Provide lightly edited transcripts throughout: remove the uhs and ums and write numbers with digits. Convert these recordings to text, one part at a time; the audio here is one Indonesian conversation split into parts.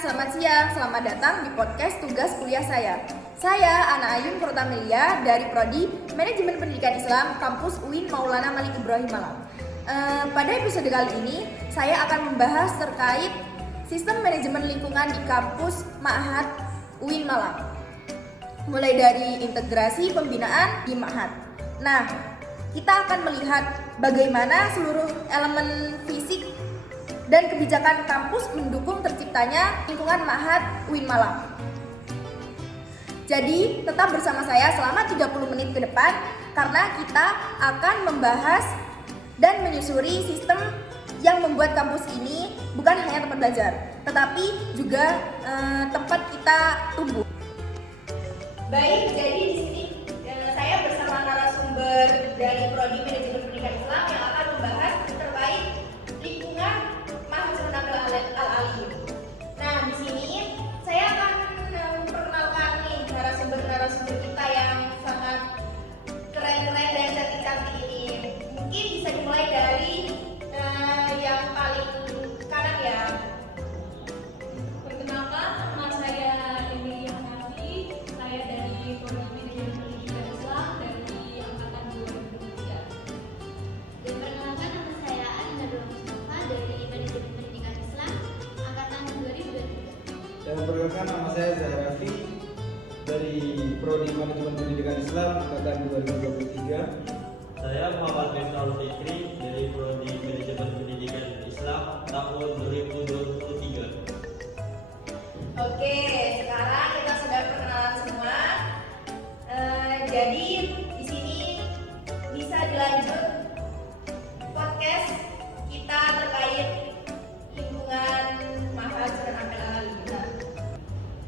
selamat siang. Selamat datang di podcast tugas kuliah saya. Saya Ana Ayun Protamilia dari Prodi Manajemen Pendidikan Islam Kampus UIN Maulana Malik Ibrahim Malang. Pada episode kali ini, saya akan membahas terkait sistem manajemen lingkungan di kampus Ma'had UIN Malang. Mulai dari integrasi pembinaan di Ma'had. Nah, kita akan melihat bagaimana seluruh elemen fisik dan kebijakan kampus mendukung terciptanya lingkungan Ma'had UIN Malang. Jadi, tetap bersama saya selama 30 menit ke depan karena kita akan membahas dan menyusuri sistem yang membuat kampus ini bukan hanya tempat belajar, tetapi juga tempat kita tumbuh. Baik, jadi di sini saya bersama narasumber dari Prodi Manajemen Pendidikan Islam yang akan membahas terkait lingkungan Ma'had Sunan Ampel Al-Alim. Nah, di sini saya akan memperkenalkan nih narasumber kita yang sangat keren-keren dan cantik-cantik ini. Mungkin bisa dimulai dari yang paling kanan ya. Perkenalkan, nama saya Emilia Hanafi. Saya dari Prodi Manajemen Pendidikan Islam dari angkatan 2023. Dan perkenalkan, nama saya Anna Nurul Mustafa dari Manajemen Pendidikan Islam angkatan 2023. Dan perkenalkan, nama saya Zahrafi dari Prodi Manajemen Pendidikan Islam angkatan 2023. Saya Muhammad Miftahul Fikri dari Prodi Manajemen Pendidikan Islam tahun 2023. Oke, sekarang kita sudah perkenalan semua. Jadi di sini bisa dilanjut podcast kita terkait lingkungan Ma'had Sunan Ampel Al-Alim.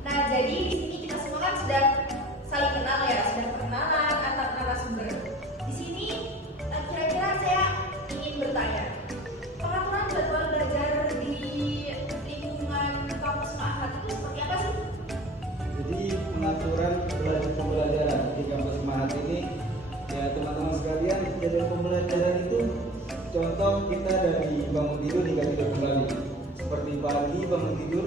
Nah, jadi di sini kita semua kan sudah saling kenal ya, sudah perkenalan antar narasumber. Di sini kira-kira saya ingin bertanya, pengaturan jadwal belajar di lingkungan kampus Ma'had itu seperti apa sih? Jadi pengaturan pembelajaran di kampus Ma'had ini, ya teman-teman sekalian, jadwal pembelajaran itu contoh kita dari bangun tidur hingga tidur kembali. Seperti pagi bangun tidur,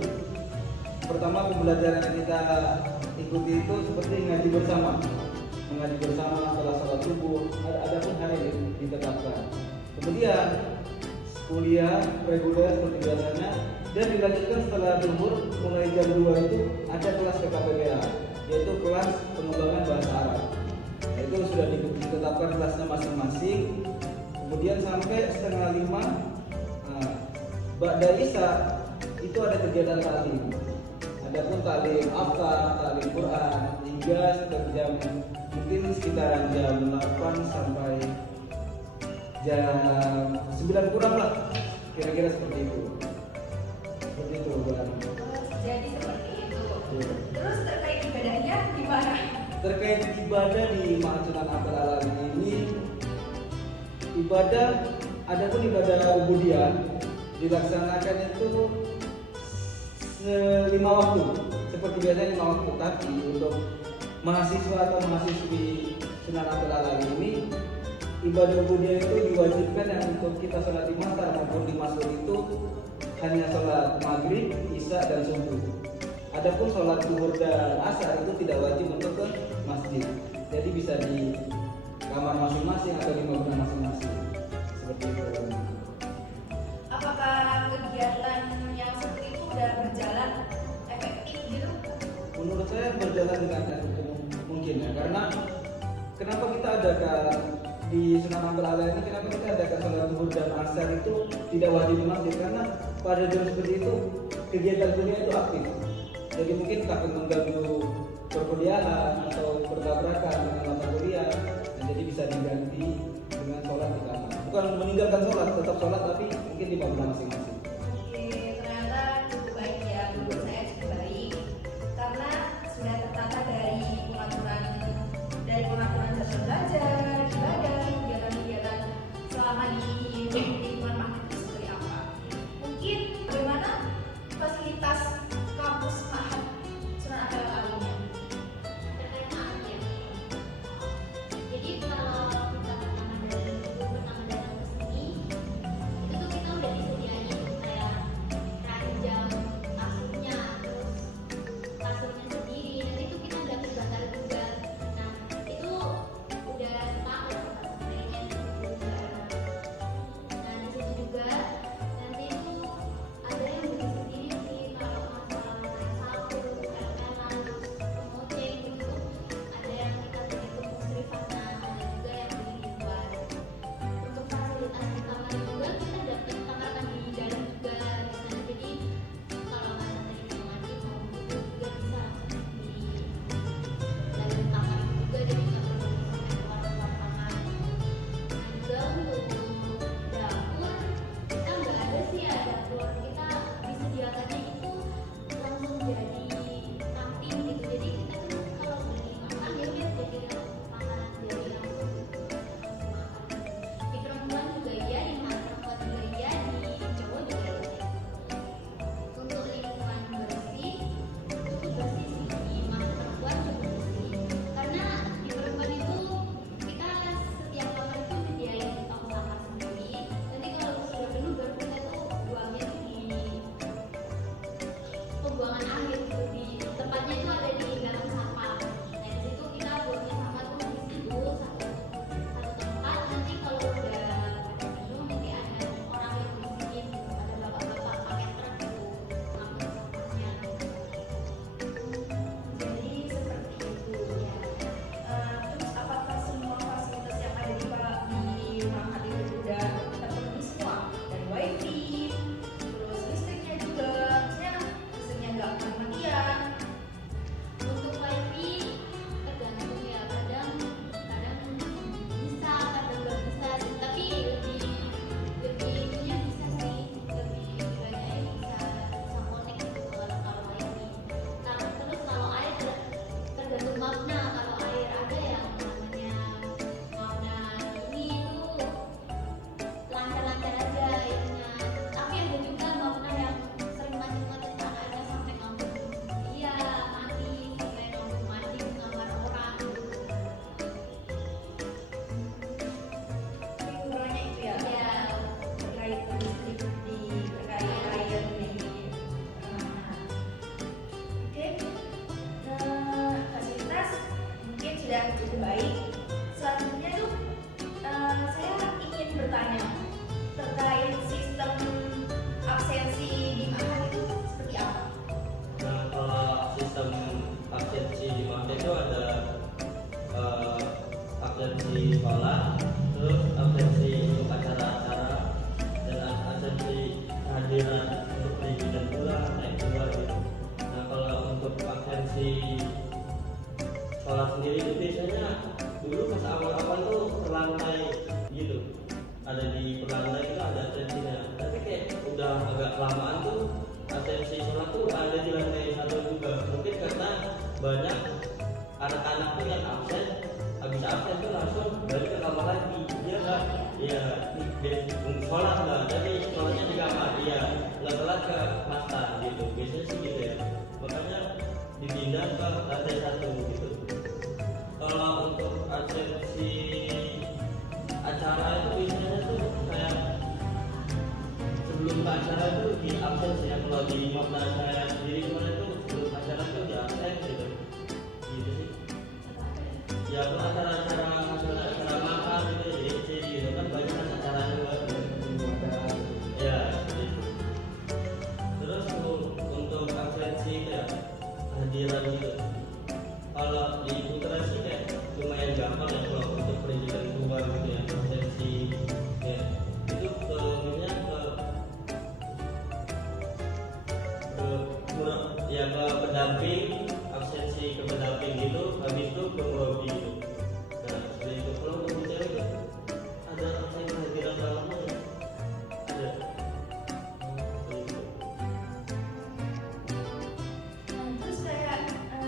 pertama pembelajaran yang kita ikuti itu seperti mengaji bersama setelah sholat subuh. Ada pun hari ini ditetapkan. Kemudian kuliah reguler seperti biasanya, dan dilanjutkan setelah zuhur mulai jam 2 itu ada kelas PKBBA, yaitu kelas pengembangan bahasa Arab. Itu sudah ditetapkan kelasnya masing-masing. Kemudian sampai setengah 5 ba'da Isya itu ada kegiatan taklim. Adapun taklim aftar, taklim Quran hingga jam mungkin sekitaran jam 8 sampai jam 9 kurang lah, kira-kira seperti itu. Seperti itu, Bang. Jadi seperti itu. Terus terkait ibadahnya gimana? Terkait ibadah di Ma'had Sunan Ampel Al-Alim ini, adapun ibadah ubudiyah dilaksanakan itu 5 waktu, seperti biasanya 5 waktu. Tapi untuk mahasiswa atau mahasiswi Sunan Ampel Al-Alim ini, ibadah ubudiyah itu diwajibkan yang untuk kita sholat di Masar maupun di masjid itu hanya sholat maghrib, isya dan subuh. Adapun sholat zuhur dan asar itu tidak wajib untuk ke masjid. Jadi bisa di kamar masing-masing atau di bangunan masing-masing. Seperti itu. Apakah kegiatan yang seperti itu sudah berjalan efektif gitu? Menurut saya berjalan dengan efektif mungkin ya, karena kenapa kita adakan di Sunan Ampel Al-Alim ini, kenapa kita adakan sholat zuhur dan asar itu tidak wajib di masjid, karena pada jam seperti itu kegiatan kuliah itu aktif. Jadi mungkin takut mengganggu perkuliahan atau bertabrakan dengan mata kuliah, dan jadi bisa diganti dengan sholat di kamar. Bukan meninggalkan sholat, tetap sholat tapi mungkin di bangunan masing-masing. Oke, ternyata cukup baik ya, menurut saya cukup baik karena sudah tertata dari pengaturan jadwal belajar, ibadah, kegiatan-kegiatan selama di lingkungan Ma'had itu seperti apa. Mungkin bagaimana fasilitas kampus Ma'had Sunan Ampel Al-Alim? Terkait Ma'had ya. Jadi kalau kita pertama datang ke sini, itu tuh kita udah disediain pembuangan akhir gitu. Di tempatnya itu ada di dalam sampah. Nah di situ kita buangnya sampah tuh di situ satu tempat. Nanti kalau udah penuh nanti ada orang yang bersihin gitu. Ada bapak-bapak pakai truk gitu ngambil sampahnya. Jadi seperti itu ya. Terus apakah semua fasilitas yang ada di Mahat itu sudah terpenuhi semua? Dan wifi, terus listriknya juga, maksudnya listriknya nggak mati-matian. Untuk wifi tergantung ya, kadang bisa, kadang nggak bisa sih. Tapi lebih itunya bisa sih, lebih banyaknya bisa connect gitu kalau wifi. Terus kalau air tergantung mapnya. Kalau air ada yang namanya mapnya ini tuh lancar-lancar aja itunya. Tapi ada juga mapnya yang sering macet-macet karena ada sampai ngambek. Iya, mati sampai ngambek mati gambar orang. Tapi kurangnya itu ya, Ya, terkait listrik terkait air di Mahat. Oke, fasilitas mungkin sudah cukup baik. Selanjutnya tuh saya ingin bertanya terkait sistem absensi di Mahat itu seperti apa? Nah, kalau sistem absensi di Mahat itu ada absensi sekolah, terus absensi untuk acara-acara, dan absensi kehadiran untuk pergi dan pulang, naik keluar gitu. Nah, kalau untuk absensi sekolah sendiri itu biasanya dulu pas awal-awal tuh perlantai gitu, ada di perlantai itu ada absensinya. Tapi kayak udah agak lamaan tuh absensi sekolah tuh ada di lantai 1 juga. Mungkin karena banyak anak-anak tuh yang absen, habis absen tuh langsung balik ke kamar lagi. Iya nggak? Iya, sholat nggak, tapi sholatnya di kamar. Iya, nggak sholat ke masjid gitu. Biasanya sih gitu ya. Makanya dipindah ke lantai 1 gitu. Kalau untuk absensi acara itu biasanya tuh kayak sebelum ke acara itu di absen ya. Kalau di makna saya sendiri kemarin tuh sebelum acara tuh di absen gitu. Gitu sih. Ya kalau acara-acara makan gitu di EC gitu kan banyak kan acara juga. Ya gitu. Terus untuk absensi kayak kehadiran gitu. Kalau di Putra sih kayak lumayan gampang ya kalau untuk perizinan keluar gitu ya, absensi ya itu ke pendamping, absensi ke pendamping gitu, habis itu ke murabi gitu. Nah setelah itu kalau untuk cewek itu ada absen kehadiran dalamnya ya? Ada. Gitu. Terus kayak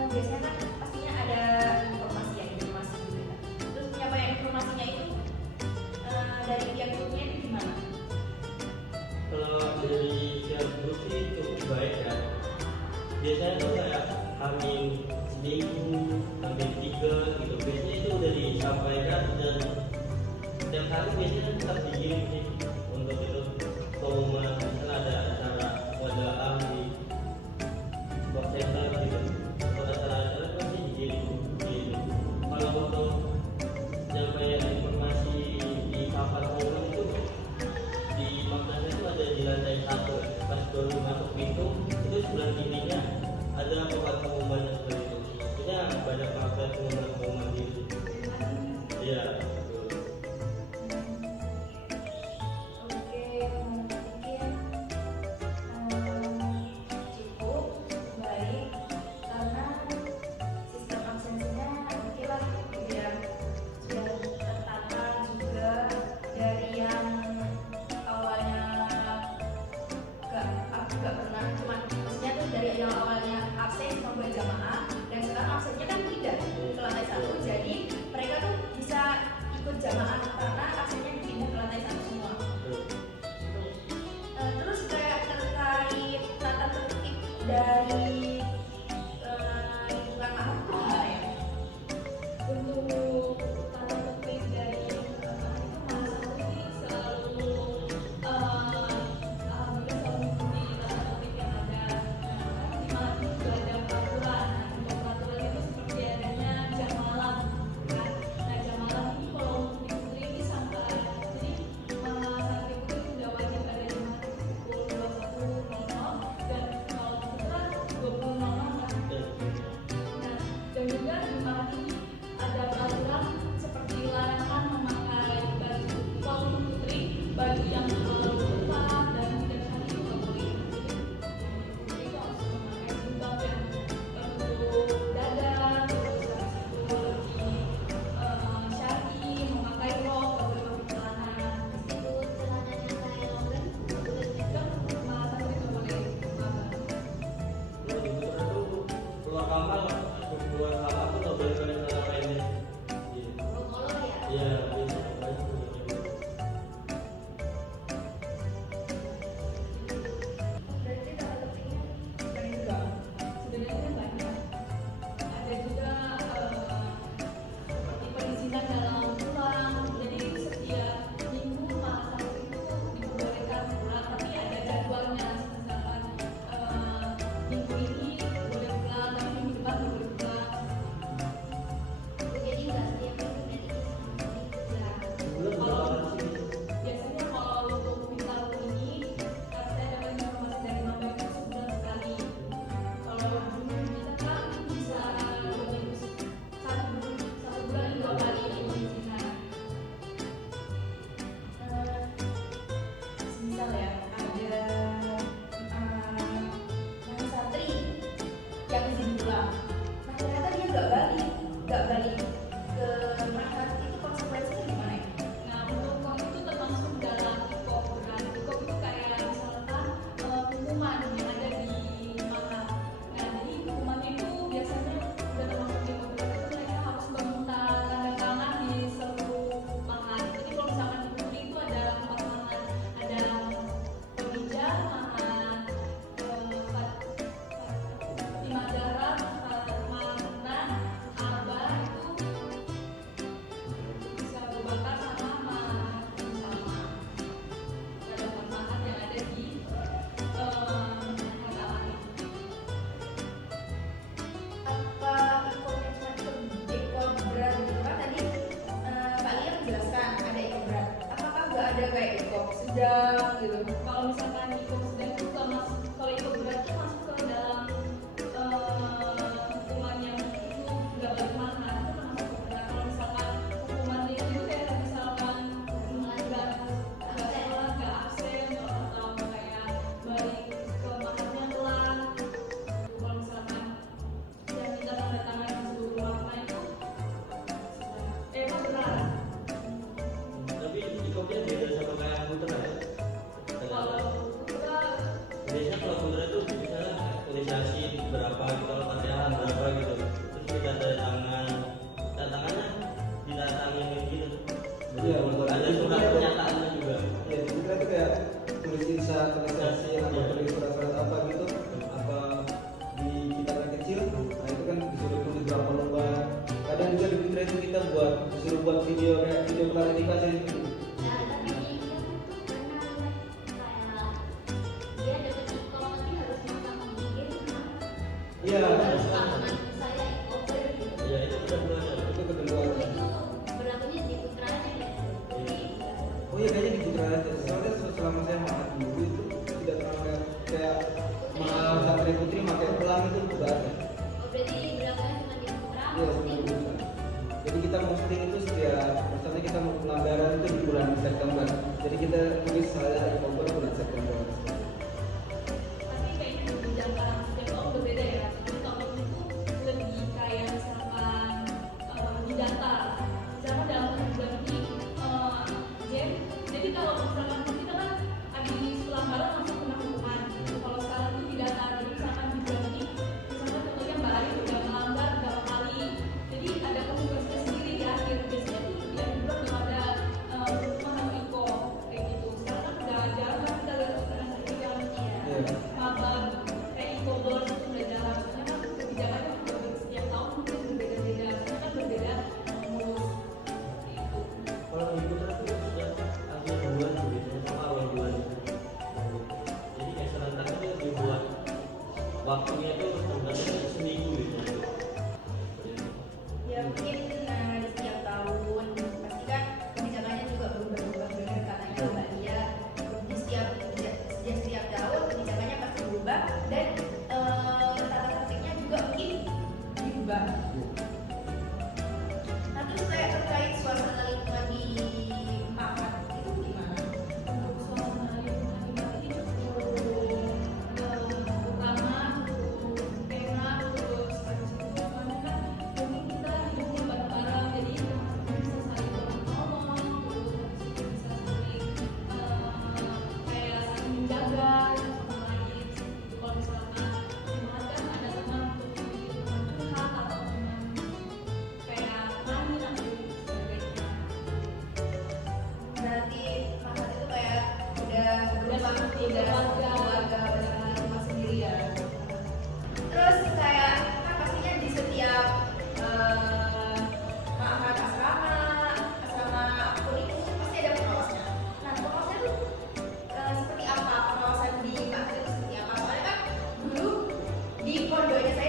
biasanya kan pastinya ada informasi gitu kan. Terus penyampaian informasinya itu dari pihak gurunya itu gimana? Kalau dari pihak guru sih cukup baik ya. Biasanya tuh kayak hamil seminggu, hamil 3 gitu. Biasanya itu udah disampaikan dan setiap hari biasanya tetap dikirim sih untuk itu pengumuman. Misalnya ada acara wadaan di sebuah center gitu. Untuk acara-acara pasti dikirim gitu. Kalau untuk penyampaian informasi di papan pengumuman itu di maknanya itu ada di lantai 1. Pas baru masuk pintu itu sebelah kirinya ada papan pengumumannya seperti itu. Maksudnya banyak banget pengumuman gitu. Iya. Betul. Oke, mungkin cukup baik karena sistem absensinya oke lah gitu ya, sudah tertata juga dari yang awalnya aku gak pernah, cuman maksudnya tuh dari yang awalnya absen cuma buat jamaah dan sekarang absennya kan pindah ke lantai 1, jadi mereka tuh bisa ikut jamaah karena absennya dipindah ke lantai 1 semua. Terus kayak terkait tata tertib dari lingkungan Mahat tuh gimana ya? Untuk tata tertib dari teman-teman itu masa ini selalu alhamdulillah selalu mengikuti tata tertib yang ada. Di gitu. Kalau misalkan ikut sedang itu kalau ikut berat itu masuk ke dalam hukuman yang itu nggak bermakna itu termasuk berat. Kalau misalkan hukuman ringan itu kayak misalkan nggak sekolah nggak absen atau kayak balik ke makamnya telat. Kalau misalkan yang kita tanda tangan sebelum makna itu berat. Tapi di kopian beda sama kayak putra ya. Kalau kita Biasanya kalau putra itu misalnya inisiasi berapa gitu, kalau latihan berapa gitu, terus kita tanda tangannya ditandatangan gitu. Iya, Ada surat pernyataannya juga. Ya, di Putra itu kayak tulis insan, tulisasi, atau tulis surat-surat apa gitu, apa di kita anak kecil, nah itu kan disuruh tulis berapa lembar. Kadang juga di Putra itu kita disuruh buat video kayak video klarifikasi gitu. Nah, tapi di kita tuh pernah kayak dia dapet iko tapi harus makan mungkin Iya, harus tangan saya over gitu. Ya itu benar-benar. itu ketentuan. Itu berlakunya di putra aja ya. Oh iya, kayaknya di Putra aja. Soalnya selama saya makan dulu itu tidak pernah kayak santri putri pakai pelang itu tidak ada. Oh, berarti berlakunya cuma di putra. Iya, semua di Putra. Jadi kita posting itu setiap, misalnya kita mau pelanggaran itu di bulan September. Jadi kita tulis saya Oktober bulan September. tapi kayaknya di jangka setiap tahun berbeda ya. Tapi tahun itu lebih kayak misalkan di data. Misalkan dalam satu bulan ini Jen, jadi kalau misalkan kita kan ada di pelanggaran langsung kena hukuman. Kalau sekarang itu di data, jadi misalkan di bulan ini, misalkan contohnya Mbak Ari udah melanggar berapa kali, jadi ada petugasnya sendiri di akhir. Biasanya tuh di akhir bulan udah ada hukuman atau iko kayak gitu. Sekarang kan udah jarang kan kita lihat sekarang sendiri yang Iya. maba kayak e-commerce itu udah jarang. Karena kan kebijakannya juga setiap tahun mungkin berbeda-beda. Karena kan berbeda umur itu. Kalau di putra itu sudah akhir bulan biasanya sama awal bulan. Jadi kayak serentak itu dibuat waktunya itu sebenarnya seminggu gitu. Ya mungkin di setiap tahun pasti kan kebijakannya juga berubah-ubah benar karena kita nggak lihat di setiap tahun kebijakannya pasti berubah dan tata tertibnya juga mungkin diubah. Nah terus kayak terkait suasana lingkungan di Mahat itu gimana? Untuk suasana lingkungan di Bali ini cukup utama, cukup enak, terus karena kan mungkin kita hidupnya bareng-bareng, jadi bisa saling tolong-tolong, terus bisa saling kayak saling menjaga satu sama lain. Kalau misalkan teman kan ada teman untuk teman curhat atau teman kayak main atau sebagainya. Berarti Mahat itu kayak udah berubah seperti udah keluarga. udah rumah sendiri ya. Terus kayak kan pastinya di setiap Mahat asrama apapun itu pasti ada pengawasnya. Nah pengawasnya tuh seperti apa pengawasan di Mahat itu seperti apa? Soalnya kan dulu di pondoknya saya